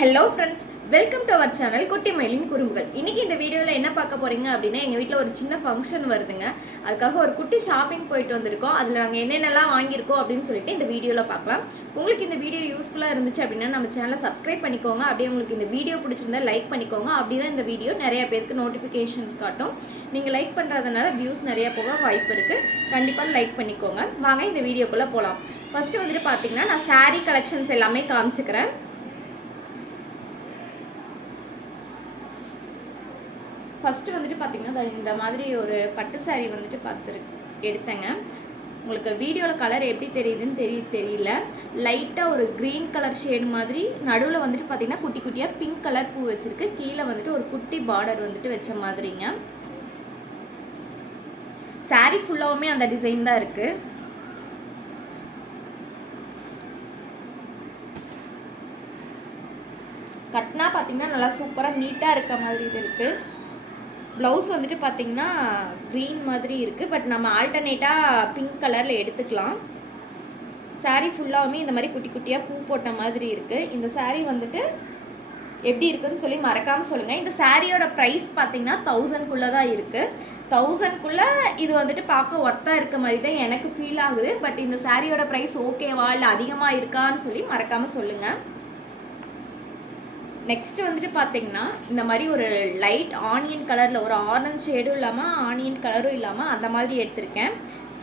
Hello friends, welcome to our channel குட்டி மயிலின் குறும்புகள். இன்னைக்கு இந்த வீடியோவில் என்ன பார்க்க போறீங்க அப்படின்னா, எங்கள் வீட்டில் ஒரு சின்ன ஃபங்க்ஷன் வருதுங்க. அதுக்காக ஒரு குட்டி ஷாப்பிங் போயிட்டு வந்திருக்கோம். அதில் நாங்கள் என்னென்னலாம் வாங்கியிருக்கோம் அப்படின்னு சொல்லிட்டு இந்த வீடியோவில் பார்க்கலாம். உங்களுக்கு இந்த வீடியோ யூஸ்ஃபுல்லாக இருந்துச்சு அப்படின்னா நம்ம சேனலை சப்ஸ்கிரைப் பண்ணிக்கோங்க. அப்படியே உங்களுக்கு இந்த வீடியோ பிடிச்சிருந்தா லைக் பண்ணிக்கோங்க. அப்படி தான் இந்த வீடியோ நிறைய பேருக்கு நோட்டிஃபிகேஷன்ஸ் காட்டும். நீங்கள் லைக் பண்ணுறதுனால வியூஸ் நிறைய போக வாய்ப்பு இருக்குது. கண்டிப்பாக லைக் பண்ணிக்கோங்க. வாங்க இந்த வீடியோக்குள்ளே போகலாம். ஃபர்ஸ்ட் வந்துட்டு பார்த்தீங்கன்னா நான் சாரீ கலெக்ஷன்ஸ் எல்லாமே காமிச்சுக்கிறேன். ஃபஸ்ட்டு வந்துட்டு பார்த்தீங்கன்னா இந்த மாதிரி ஒரு பட்டு சாரீ வந்துட்டு எடுத்தேங்க. உங்களுக்கு வீடியோவில் கலர் எப்படி தெரியுதுன்னு தெரியல. லைட்டாக ஒரு க்ரீன் கலர் ஷேடு மாதிரி நடுவில் வந்துட்டு பார்த்தீங்கன்னா குட்டி குட்டியாக பிங்க் கலர் பூ வச்சுருக்கு. கீழே வந்துட்டு ஒரு குட்டி பார்டர் வந்துட்டு வச்ச மாதிரிங்க. சாரீ ஃபுல்லாகவுமே அந்த டிசைன் தான் இருக்குது. கட்னா பார்த்தீங்கன்னா நல்லா சூப்பராக நீட்டாக இருக்க மாதிரி இது இருக்குது. ப்ளவுஸ் வந்துட்டு பார்த்தீங்கன்னா க்ரீன் மாதிரி இருக்குது. பட் நம்ம ஆல்டர்னேட்டாக பிங்க் கலரில் எடுத்துக்கலாம். சாரீ ஃபுல்லாகவுமே இந்த மாதிரி குட்டி குட்டியாக பூ போட்ட மாதிரி இருக்குது. இந்த சாரீ வந்துட்டு எப்படி இருக்குன்னு சொல்லி மறக்காமல் சொல்லுங்கள். இந்த சாரியோட ப்ரைஸ் பார்த்தீங்கன்னா 1000க்குள்ளே தான் இருக்குது. 1000க்குள்ளே இது வந்துட்டு பார்க்க ஒர்த்தாக இருக்க மாதிரி தான் எனக்கு ஃபீல் ஆகுது. பட் இந்த சாரியோட ப்ரைஸ் ஓகேவா இல்லை அதிகமாக இருக்கான்னு சொல்லி மறக்காமல் சொல்லுங்கள். நெக்ஸ்ட் வந்துட்டு பார்த்தீங்கன்னா இந்த மாதிரி ஒரு லைட் ஆனியன் கலரில் ஒரு ஆரஞ்ச் ஷேடும் இல்லாமல் ஆனியன் கலரும் இல்லாமல் அந்த மாதிரி எடுத்திருக்கேன்.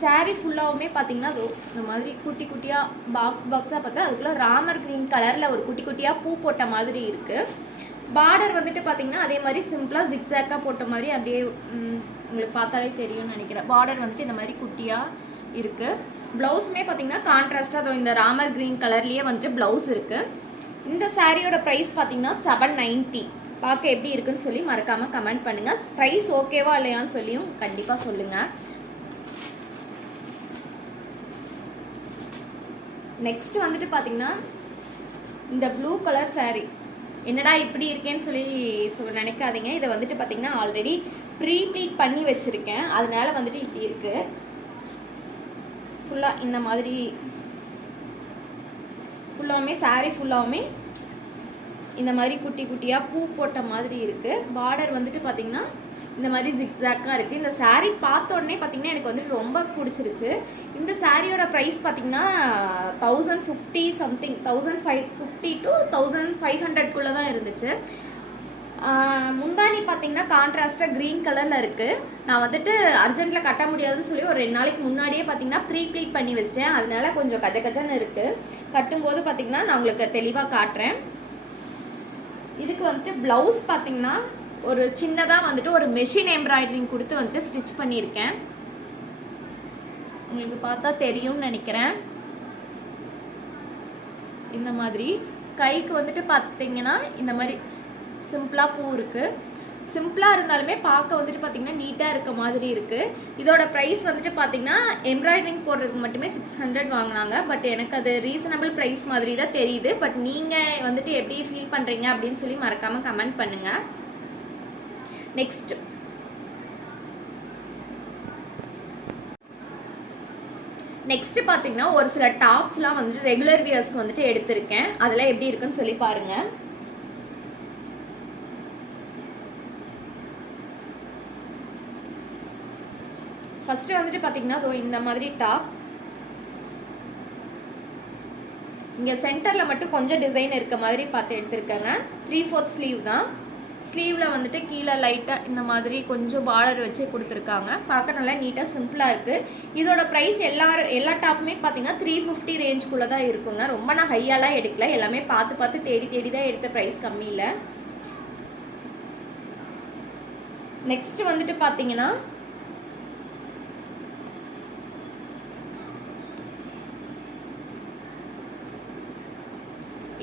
சாரீ ஃபுல்லாகவுமே பார்த்தீங்கன்னா இந்த மாதிரி குட்டி குட்டியாக பாக்ஸாக பார்த்தா அதுக்குள்ளே ராமர் க்ரீன் கலரில் ஒரு குட்டி குட்டியாக பூ போட்ட மாதிரி இருக்குது. பார்டர் வந்துட்டு பார்த்தீங்கன்னா அதே மாதிரி சிம்பிளாக ஜிக்ஸாக்காக போட்ட மாதிரி அப்படியே உங்களுக்கு பார்த்தாலே தெரியும்னு நினைக்கிறேன். பார்டர் வந்துட்டு இந்த மாதிரி குட்டியாக இருக்குது. ப்ளவுஸுமே பார்த்தீங்கன்னா கான்ட்ராஸ்டாக இந்த ராமர் க்ரீன் கலர்லேயே வந்துட்டு ப்ளவுஸ் இருக்குது. இந்த சாரியோட ப்ரைஸ் பார்த்தீங்கன்னா 790. பார்க்க எப்படி இருக்குன்னு சொல்லி மறக்காமல் கமெண்ட் பண்ணுங்கள். ப்ரைஸ் ஓகேவா இல்லையான்னு சொல்லியும் கண்டிப்பாக சொல்லுங்கள். நெக்ஸ்ட் வந்துட்டு பார்த்தீங்கன்னா இந்த ப்ளூ கலர் சாரீ என்னடா இப்படி இருக்கேன்னு சொல்லி நினைக்காதீங்க. இதை வந்துட்டு பார்த்தீங்கன்னா ஆல்ரெடி ப்ளீட் பண்ணி வச்சுருக்கேன். அதனால வந்துட்டு இப்படி இருக்குது. ஃபுல்லாக இந்த மாதிரி ஃபுல்லாகவுமே சாரீ ஃபுல்லாகவுமே இந்த மாதிரி குட்டி குட்டியாக பூ போட்ட மாதிரி இருக்குது. பார்டர் வந்துட்டு பார்த்திங்கன்னா இந்த மாதிரி ஜிக்ஸாக்காக இருக்குது. இந்த சாரீ பார்த்த உடனே பார்த்திங்கன்னா எனக்கு வந்துட்டு ரொம்ப பிடிச்சிருச்சு. இந்த சாரியோட ப்ரைஸ் பார்த்திங்கன்னா 1050 சம்திங், 1550 to 1500க்குள்ளே தான் இருந்துச்சு. முந்தானி பார்த்தீங்கன்னா கான்ட்ராஸ்டாக க்ரீன் கலரில் இருக்குது. நான் வந்துட்டு அர்ஜென்ட்டில் கட்ட முடியாதுன்னு சொல்லி ஒரு 2 நாளைக்கு முன்னாடியே பார்த்தீங்கன்னா ப்ளீட் பண்ணி வச்சிட்டேன். அதனால கொஞ்சம் கஜன்னு இருக்குது. கட்டும்போது பார்த்தீங்கன்னா நான் உங்களுக்கு தெளிவாக காட்டுறேன். இதுக்கு வந்துட்டு ப்ளவுஸ் பார்த்தீங்கன்னா ஒரு சின்னதாக வந்துட்டு ஒரு மெஷின் எம்ப்ராய்டரிங் கொடுத்து வந்துட்டு ஸ்டிச் பண்ணியிருக்கேன். உங்களுக்கு பார்த்தா தெரியும்னு நினைக்கிறேன். இந்த மாதிரி கைக்கு வந்துட்டு பார்த்தீங்கன்னா இந்த மாதிரி சிம்பிளாக பூ இருக்குது. சிம்பிளாக இருந்தாலுமே பார்க்க வந்துட்டு பார்த்தீங்கன்னா நீட்டாக இருக்க மாதிரி இருக்குது. இதோட ப்ரைஸ் வந்துட்டு பார்த்தீங்கன்னா எம்ப்ராய்டரிங் போடுறதுக்கு மட்டுமே 600 வாங்கினாங்க. பட் எனக்கு அது ரீசனபிள் ப்ரைஸ் மாதிரி தான் தெரியுது. பட் நீங்கள் வந்துட்டு எப்படி ஃபீல் பண்ணுறீங்க அப்படின்னு சொல்லி மறக்காமல் கமெண்ட் பண்ணுங்கள். நெக்ஸ்ட் பார்த்தீங்கன்னா ஒரு சில டாப்ஸ்லாம் வந்துட்டு ரெகுலர் வியர்ஸ்க்கு வந்துட்டு எடுத்திருக்கேன். அதெல்லாம் எப்படி இருக்குன்னு சொல்லி பாருங்கள். ஃபர்ஸ்ட் வந்துட்டு பார்த்தீங்கன்னா இந்த மாதிரி டாப் இங்கே சென்டரில் மட்டும் கொஞ்சம் டிசைன் இருக்க மாதிரி பார்த்து எடுத்திருக்கேங்க. 3/4 ஸ்லீவ் தான். ஸ்லீவில் வந்துட்டு கீழே லைட்டாக இந்த மாதிரி கொஞ்சம் பார்டர் வச்சு கொடுத்துருக்காங்க. பார்க்க நல்லா நீட்டாக சிம்பிளாக இருக்குது. இதோட ப்ரைஸ் எல்லா டாப்புமே பார்த்தீங்கன்னா 350 ரேஞ்சுக்குள்ளே தான் இருக்குங்க. ரொம்ப நான் ஹையாலாம் எடுக்கல. எல்லாமே பார்த்து தேடி தான் எடுத்த ப்ரைஸ் கம்மி இல்லை. நெக்ஸ்ட் வந்துட்டு பார்த்தீங்கன்னா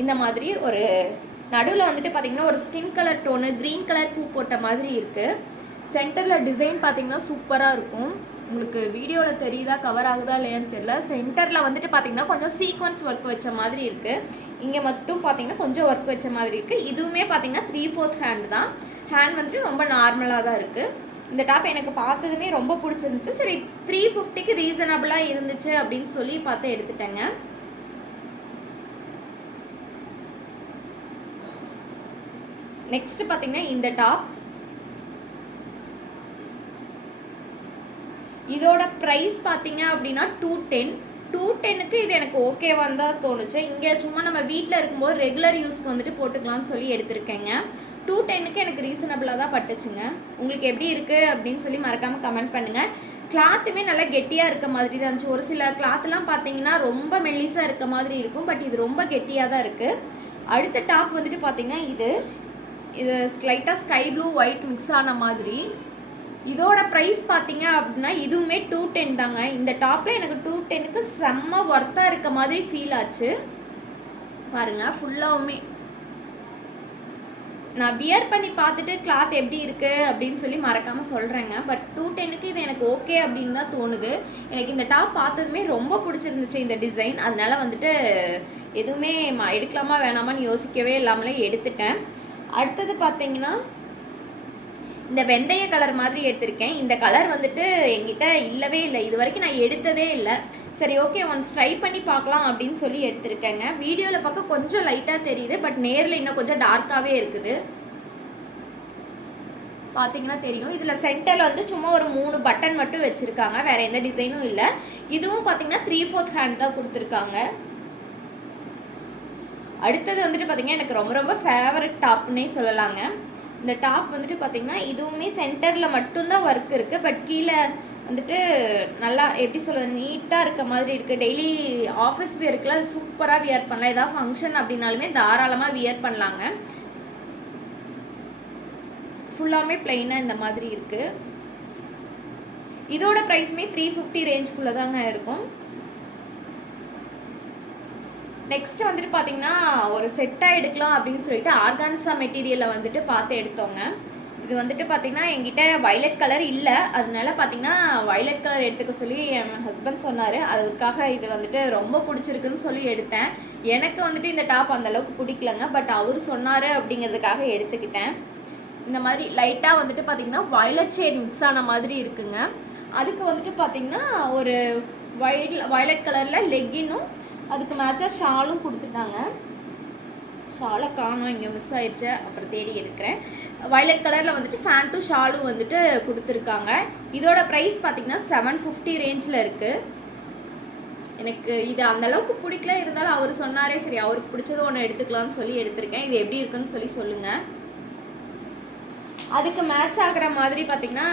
இந்த மாதிரி ஒரு நடுவில் வந்துட்டு பார்த்தீங்கன்னா ஒரு skin colour tone green colour பூ போட்ட மாதிரி இருக்குது. சென்டரில் டிசைன் பார்த்தீங்கன்னா சூப்பராக இருக்கும். உங்களுக்கு வீடியோவில் தெரியுதா கவர் ஆகுதா இல்லையான்னு தெரியல. சென்டரில் வந்துட்டு பார்த்தீங்கன்னா கொஞ்சம் சீக்வன்ஸ் ஒர்க் வச்ச மாதிரி இருக்குது. இங்கே மட்டும் பார்த்தீங்கன்னா கொஞ்சம் ஒர்க் வச்ச மாதிரி இருக்குது. இதுவுமே பார்த்தீங்கன்னா 3/4 ஹேண்ட் தான். ஹேண்ட் வந்துட்டு ரொம்ப நார்மலாக தான் இருக்குது. இந்த டாப் எனக்கு பார்த்ததுமே ரொம்ப பிடிச்சிருந்துச்சு. சரி 350க்கு ரீசனபிளாக இருந்துச்சு அப்படின்னு சொல்லி பார்த்து எடுத்துட்டேங்க. நெக்ஸ்ட் பார்த்தீங்கன்னா இந்த டாப், இதோட ப்ரைஸ் பார்த்தீங்க அப்படின்னா 210. 210க்கு இது எனக்கு ஓகேவான்னு தான் தோணுச்சு. இங்கே சும்மா நம்ம வீட்டில் இருக்கும்போது ரெகுலர் யூஸ்க்கு வந்துட்டு போட்டுக்கலாம்னு சொல்லி எடுத்திருக்கேங்க. 210க்கு எனக்கு ரீசனபிளாக தான் பட்டுச்சுங்க. உங்களுக்கு எப்படி இருக்குது அப்படின்னு சொல்லி மறக்காமல் கமெண்ட் பண்ணுங்கள். கிளாத்துமே நல்லா கெட்டியாக இருக்க மாதிரி தான் இருந்துச்சு. ஒரு சில கிளாத்லாம் பார்த்தீங்கன்னா ரொம்ப மெல்லிஸாக இருக்க மாதிரி இருக்கும், பட் இது ரொம்ப கெட்டியாக தான் இருக்குது. அடுத்த டாப் வந்துட்டு பார்த்தீங்கன்னா இது லைட்டாக ஸ்கை ப்ளூ ஒயிட் மிக்ஸ் ஆன மாதிரி. இதோட ப்ரைஸ் பார்த்தீங்க அப்படின்னா இதுவுமே 210 தாங்க. இந்த டாப்பில் எனக்கு 210க்கு செம்ம ஒர்த்தாக இருக்க மாதிரி ஃபீல் ஆச்சு. பாருங்கள், ஃபுல்லாகவுமே நான் வியர் பண்ணி பார்த்துட்டு கிளாத் எப்படி இருக்குது அப்படின்னு சொல்லி மறக்காமல் சொல்கிறேங்க. பட் 210க்கு இது எனக்கு ஓகே அப்படின்னு தான் தோணுது. எனக்கு இந்த டாப் பார்த்ததுமே ரொம்ப பிடிச்சிருந்துச்சு இந்த டிசைன். அதனால வந்துட்டு எதுவுமே எடுக்கலாமா வேணாமான்னு யோசிக்கவே இல்லாமலே எடுத்துட்டேன். அடுத்தது பார்த்தீங்கன்னா இந்த வெந்தய கலர் மாதிரி எடுத்திருக்கேன். இந்த கலர் வந்துட்டு என்கிட்ட இல்லவே இல்லை, இது வரைக்கும் நான் எடுத்ததே இல்லை. சரி ஓகே ஒன்ஸ் ட்ரை பண்ணி பார்க்கலாம் அப்படின்னு சொல்லி எடுத்திருக்கேங்க. வீடியோவில் பார்க்க கொஞ்சம் லைட்டாக தெரியுது, பட் நேரில் இன்னும் கொஞ்சம் டார்க்காகவே இருக்குது. பார்த்தீங்கன்னா தெரியும். இதில் சென்டரில் வந்து சும்மா ஒரு 3 பட்டன் மட்டும் வச்சுருக்காங்க, வேறு எந்த டிசைனும் இல்லை. இதுவும் பார்த்தீங்கன்னா 3/4 ஹேண்ட் தான் கொடுத்துருக்காங்க. அடுத்தது வந்துட்டு பார்த்தீங்கன்னா எனக்கு ரொம்ப ரொம்ப ஃபேவரட் டாப்னே சொல்லலாங்க. இந்த டாப் வந்துட்டு பார்த்தீங்கன்னா இதுவுமே சென்டரில் மட்டும்தான் ஒர்க் இருக்குது, பட் கீழே வந்துட்டு நல்லா எப்படி சொல்கிறது நீட்டாக இருக்க மாதிரி இருக்குது. டெய்லி ஆஃபீஸ் வியருக்குலாம் சூப்பராக வியர் பண்ணலாம். ஏதாவது ஃபங்க்ஷன் அப்படின்னாலுமே தாராளமாக வியர் பண்ணலாங்க. ஃபுல்லாமே பிளெயினாக இந்த மாதிரி இருக்குது. இதோட ப்ரைஸுமே 350 ரேஞ்சுக்குள்ளே தாங்க இருக்கும். நெக்ஸ்ட் வந்துட்டு பார்த்தீங்கன்னா ஒரு செட்டாக எடுக்கலாம் அப்படின்னு சொல்லிட்டு ஆர்கான்சா மெட்டீரியலை வந்துட்டு பார்த்து எடுத்தோங்க. இது வந்துட்டு பார்த்தீங்கன்னா என்கிட்ட வயலட் கலர் இல்லை, அதனால பார்த்தீங்கன்னா வயலட் கலர் எடுத்துக்க சொல்லி என் ஹஸ்பண்ட் சொன்னார். அதுக்காக இது வந்துட்டு ரொம்ப பிடிச்சிருக்குன்னு சொல்லி எடுத்தேன். எனக்கு வந்துட்டு இந்த டாப் அந்தளவுக்கு பிடிக்கலங்க, பட் அவர் சொன்னார் அப்படிங்கிறதுக்காக எடுத்துக்கிட்டேன். இந்த மாதிரி லைட்டாக வந்துட்டு பார்த்தீங்கன்னா வயலட் ஷேட் மிக்ஸ் ஆன மாதிரி இருக்குங்க. அதுக்கு வந்துட்டு பார்த்தீங்கன்னா ஒரு வயலட் கலரில் லெக்கினும் அதுக்கு மேட்சாக ஷாலும் கொடுத்துட்டாங்க. ஷாலை காணும், இங்கே மிஸ் ஆயிடுச்சு, அப்புறம் தேடி எடுக்கிறேன். வயலட் கலரில் வந்துட்டு ஃபேண்ட்டும் ஷாலும் வந்துட்டு கொடுத்துருக்காங்க. இதோட ப்ரைஸ் பார்த்தீங்கன்னா 750 ரேஞ்சில் இருக்குது. எனக்கு இது அந்தளவுக்கு பிடிக்கல, இருந்தாலும் அவர் சொன்னாரே சரி அவருக்கு பிடிச்சது ஒன்று எடுத்துக்கலாம்னு சொல்லி எடுத்திருக்கேன். இது எப்படி இருக்குன்னு சொல்லி சொல்லுங்கள். அதுக்கு மேட்ச் ஆகிற மாதிரி பார்த்தீங்கன்னா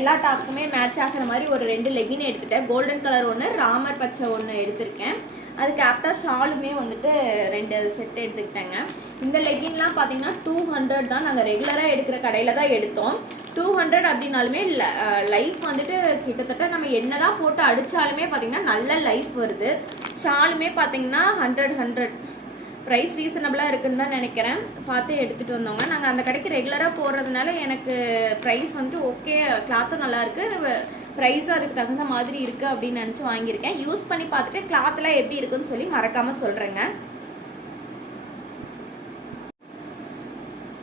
எல்லா டாப்புக்குமே மேட்ச் ஆகிற மாதிரி ஒரு 2 லெகின் எடுத்துட்டேன். கோல்டன் கலர் ஒன்று, ராமர் பச்சை ஒன்று எடுத்திருக்கேன். அதுக்கு ஆப்டாக ஷாலுமே வந்துட்டு 2 செட் எடுத்துக்கிட்டேங்க. இந்த லெகின்லாம் பார்த்தீங்கன்னா 200 தான். நாங்கள் ரெகுலராக எடுக்கிற கடையில் தான் எடுத்தோம். 200 அப்படின்னாலுமே லைஃப் வந்துட்டு கிட்டத்தட்ட நம்ம என்ன தான் போட்டு அடித்தாலுமே பார்த்தீங்கன்னா நல்ல லைஃப் வருது. ஷாலுமே பார்த்தீங்கன்னா 100 ப்ரைஸ் ரீசனபிளாக இருக்குன்னு தான் நினைக்கிறேன். பார்த்து எடுத்துகிட்டு வந்தோங்க. நாங்கள் அந்த கடைக்கு ரெகுலராக போடுறதுனால எனக்கு ப்ரைஸ் வந்துட்டு ஓகே, கிளாத்தும் நல்லாயிருக்கு, ப்ரைஸும் அதுக்கு தகுந்த மாதிரி இருக்குது அப்படின்னு நினச்சி வாங்கியிருக்கேன். யூஸ் பண்ணி பார்த்துட்டு கிளாத்லாம் எப்படி இருக்குன்னு சொல்லி மறக்காமல் சொல்கிறேங்க.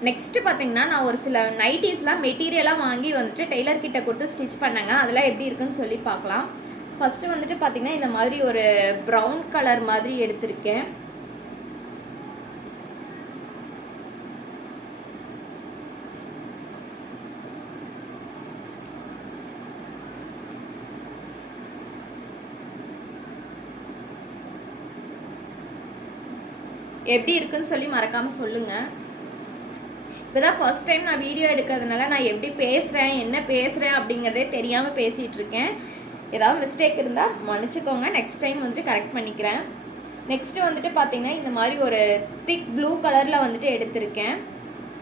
நெக்ஸ்ட்டு பார்த்தீங்கன்னா நான் ஒரு சில நைட்டிஸ்லாம் மெட்டீரியலாக வாங்கி வந்துட்டு டெய்லர்கிட்ட கொடுத்து ஸ்டிச் பண்ணேங்க. அதெல்லாம் எப்படி இருக்குன்னு சொல்லி பார்க்கலாம். ஃபஸ்ட்டு வந்துட்டு பார்த்தீங்கன்னா இந்த மாதிரி ஒரு ப்ரௌன் கலர் மாதிரி எடுத்திருக்கேன். எப்படி இருக்குன்னு சொல்லி மறக்காமல் சொல்லுங்கள். இப்போ தான் ஃபர்ஸ்ட் டைம் நான் வீடியோ எடுக்கிறதுனால நான் எப்படி பேசுகிறேன் என்ன பேசுகிறேன் அப்படிங்கிறதே தெரியாமல் பேசிகிட்டு இருக்கேன். ஏதாவது மிஸ்டேக் இருந்தால் மன்னிச்சுக்கோங்க, நெக்ஸ்ட் டைம் வந்துட்டு கரெக்ட் பண்ணிக்கிறேன். நெக்ஸ்ட்டு வந்துட்டு பார்த்தீங்கன்னா இந்த மாதிரி ஒரு திக் ப்ளூ கலரில் வந்துட்டு எடுத்திருக்கேன்.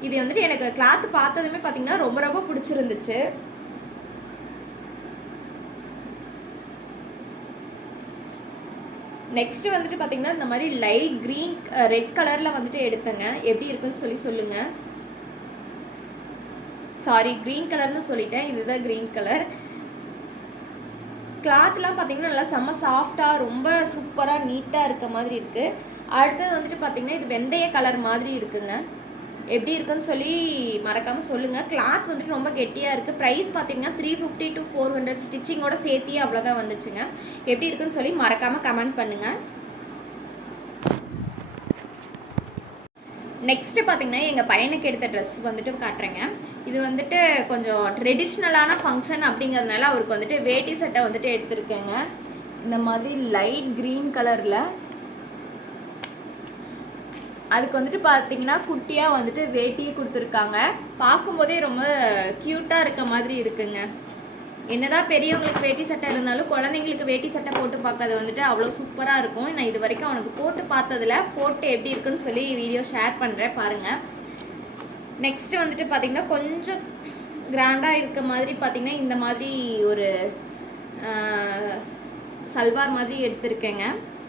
இது வந்துட்டு எனக்கு கிளாத்து பார்த்ததுமே பார்த்தீங்கன்னா ரொம்ப ரொம்ப பிடிச்சிருந்துச்சு. நெக்ஸ்ட் வந்துட்டு பார்த்தீங்கன்னா இந்த மாதிரி லைட் க்ரீன் ரெட் கலரில் வந்துட்டு எடுத்தேங்க. எப்படி இருக்குன்னு சொல்லி சொல்லுங்கள். சாரி, க்ரீன் கலர்னு சொல்லிட்டேன், இதுதான் க்ரீன் கலர். கிளாத்லாம் பார்த்தீங்கன்னா நல்லா செம்ம சாஃப்டாக ரொம்ப சூப்பராக நீட்டாக இருக்க மாதிரி இருக்குது. அடுத்தது வந்துட்டு பார்த்தீங்கன்னா இது வெந்தய கலர் மாதிரி இருக்குங்க. எப்படி இருக்குன்னு சொல்லி மறக்காமல் சொல்லுங்கள். கிளாத் வந்துட்டு ரொம்ப கெட்டியாக இருக்குது. ப்ரைஸ் பார்த்தீங்கன்னா 350 to 400 ஸ்டிச்சிங்கோட சேர்த்தியே அவ்வளோதான் வந்துச்சுங்க. எப்படி இருக்குன்னு சொல்லி மறக்காமல் கமெண்ட் பண்ணுங்கள். நெக்ஸ்ட்டு பார்த்தீங்கன்னா எங்கள் பையனுக்கு எடுத்த ட்ரெஸ் வந்துட்டு காட்டுறேங்க. இது வந்துட்டு கொஞ்சம் ட்ரெடிஷ்னலான ஃபங்க்ஷன் அப்படிங்கிறதுனால அவருக்கு வந்துட்டு வேட்டி சட்டை வந்துட்டு எடுத்திருக்கேங்க. இந்த மாதிரி லைட் க்ரீன் கலரில். அதுக்கு வந்துட்டு பார்த்தீங்கன்னா குட்டியாக வந்துட்டு வேட்டியே கொடுத்துருக்காங்க. பார்க்கும்போதே ரொம்ப க்யூட்டாக இருக்க மாதிரி இருக்குங்க. என்னதான் பெரியவங்களுக்கு வேட்டி சட்டை இருந்தாலும் குழந்தைங்களுக்கு வேட்டி சட்டை போட்டு பார்க்கறது வந்துட்டு அவ்வளோ சூப்பராக இருக்கும். நான் இது வரைக்கும் அவனுக்கு போட்டு பார்த்ததில் போட்டு எப்படி இருக்குன்னு சொல்லி வீடியோ ஷேர் பண்ணுறேன் பாருங்கள். நெக்ஸ்ட்டு வந்துட்டு பார்த்திங்கன்னா கொஞ்சம் கிராண்டாக இருக்க மாதிரி பார்த்திங்கன்னா இந்த மாதிரி ஒரு சல்வார் மாதிரி எடுத்திருக்கேங்க.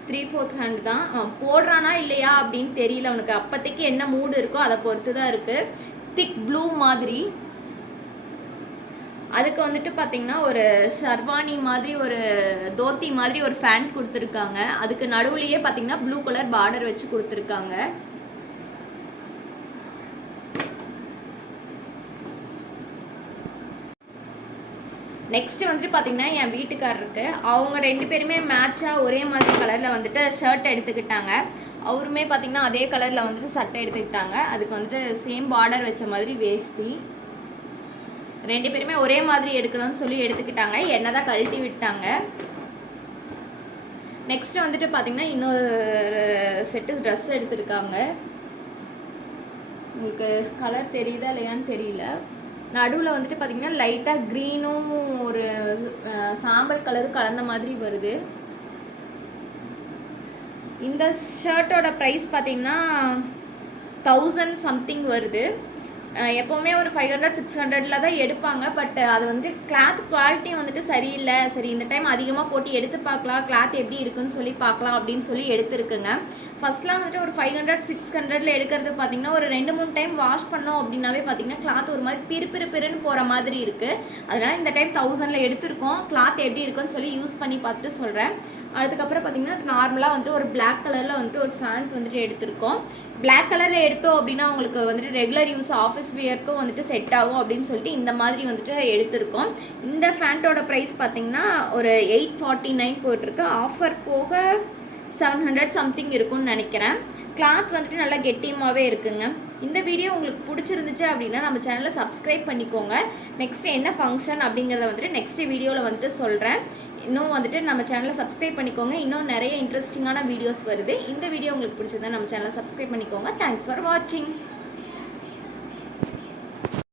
3/4 ஹேண்ட் தான். அவன் போடுறானா இல்லையா அப்படின்னு தெரியல. அவனுக்கு அப்போதைக்கு என்ன மூடு இருக்கோ அதை பொறுத்து தான் இருக்குது. திக் ப்ளூ மாதிரி. அதுக்கு வந்துட்டு பார்த்தீங்கன்னா ஒரு ஷர்வானி மாதிரி ஒரு தோத்தி மாதிரி ஒரு ஃபேண்ட் கொடுத்துருக்காங்க. அதுக்கு நடுவுலையே பார்த்தீங்கன்னா ப்ளூ கலர் பார்டர் வச்சு கொடுத்துருக்காங்க. நெக்ஸ்ட்டு வந்துட்டு பார்த்தீங்கன்னா என் வீட்டுக்காரருக்கு அவங்க 2 பேருமே மேட்சாக ஒரே மாதிரி கலரில் வந்துட்டு ஷர்ட் எடுத்துக்கிட்டாங்க. அவருமே பார்த்தீங்கன்னா அதே கலரில் வந்துட்டு சட்டை எடுத்துக்கிட்டாங்க. அதுக்கு வந்துட்டு சேம் பார்டர் வச்ச மாதிரி வேஷ்டி. 2 பேருமே ஒரே மாதிரி எடுக்கணும்னு சொல்லி எடுத்துக்கிட்டாங்க. என்ன தான் கழட்டி விட்டாங்க. நெக்ஸ்ட் வந்துட்டு பார்த்தீங்கன்னா இன்னொரு செட்டு ட்ரெஸ் எடுத்துருக்காங்க. உங்களுக்கு கலர் தெரியுதா இல்லையான்னு தெரியல. நடுவில் வந்துட்டு பார்த்தீங்கன்னா லைட்டாக க்ரீனும் ஒரு சாம்பல் கலரும் கலந்த மாதிரி வருது. இந்த ஷர்ட்டோட ப்ரைஸ் பார்த்தீங்கன்னா 1000 சம்திங் வருது. எப்போவுமே ஒரு 500-600 தான் எடுப்பாங்க. பட் அது வந்துட்டு கிளாத் குவாலிட்டி வந்துட்டு சரியில்லை. சரி இந்த டைம் அதிகமாக போட்டு எடுத்து பார்க்கலாம், கிளாத் எப்படி இருக்குன்னு சொல்லி பார்க்கலாம் அப்படின்னு சொல்லி எடுத்துருக்குங்க. ஃபர்ஸ்ட்லாம் வந்துட்டு ஒரு 500-600 எடுக்கிறது பார்த்தீங்கன்னா ஒரு 2-3 டைம் வாஷ் பண்ணோம் அப்படின்னாவே பார்த்தீங்கன்னா கிளாத் ஒரு மாதிரி பிறுன்னு போகிற மாதிரி இருக்குது. அதனால் இந்த டைம் 1000 எடுத்திருக்கோம். கிளாத் எப்படி இருக்குன்னு சொல்லி யூஸ் பண்ணி பார்த்துட்டு சொல்கிறேன். அதுக்கப்புறம் பார்த்தீங்கன்னா நார்மலாக வந்துட்டு ஒரு பிளாக் கலரில் வந்துட்டு ஒரு ஃபேண்ட் வந்துட்டு எடுத்திருக்கோம். பிளாக் கலரில் எடுத்தோம் அப்படின்னா உங்களுக்கு வந்துட்டு ரெகுலர் யூஸ் ஆஃபீஸ் வியர்க்கும் வந்துட்டு செட் ஆகும் அப்படின்னு சொல்லிட்டு இந்த மாதிரி வந்துட்டு எடுத்திருக்கோம். இந்த ஃபேண்ட்டோட ப்ரைஸ் பார்த்தீங்கன்னா ஒரு 849 போட்டிருக்கு. ஆஃபர் போக 700 சம்திங் இருக்கும்னு நினைக்கிறேன். கிளாத் வந்துட்டு நல்லா கெட்டியமாகவே இருக்குங்க. இந்த வீடியோ உங்களுக்கு பிடிச்சிருந்துச்சு அப்படின்னா நம்ம சேனலை சப்ஸ்கிரைப் பண்ணிக்கோங்க. நெக்ஸ்ட் என்ன ஃபங்க்ஷன் அப்படிங்கிறத வந்துட்டு நெக்ஸ்ட் வீடியோவில் வந்துட்டு சொல்கிறேன். இன்னும் வந்துட்டு நம்ம சேனலை சப்ஸ்கிரைப் பண்ணிக்கோங்க. இன்னும் நிறைய இன்ட்ரெஸ்டிங்கான வீடியோஸ் வருது. இந்த வீடியோ உங்களுக்கு பிடிச்சதா நம்ம சேனலை சப்ஸ்கிரைப் பண்ணிக்கோங்க. தேங்க்ஸ் ஃபார் வாட்சிங்.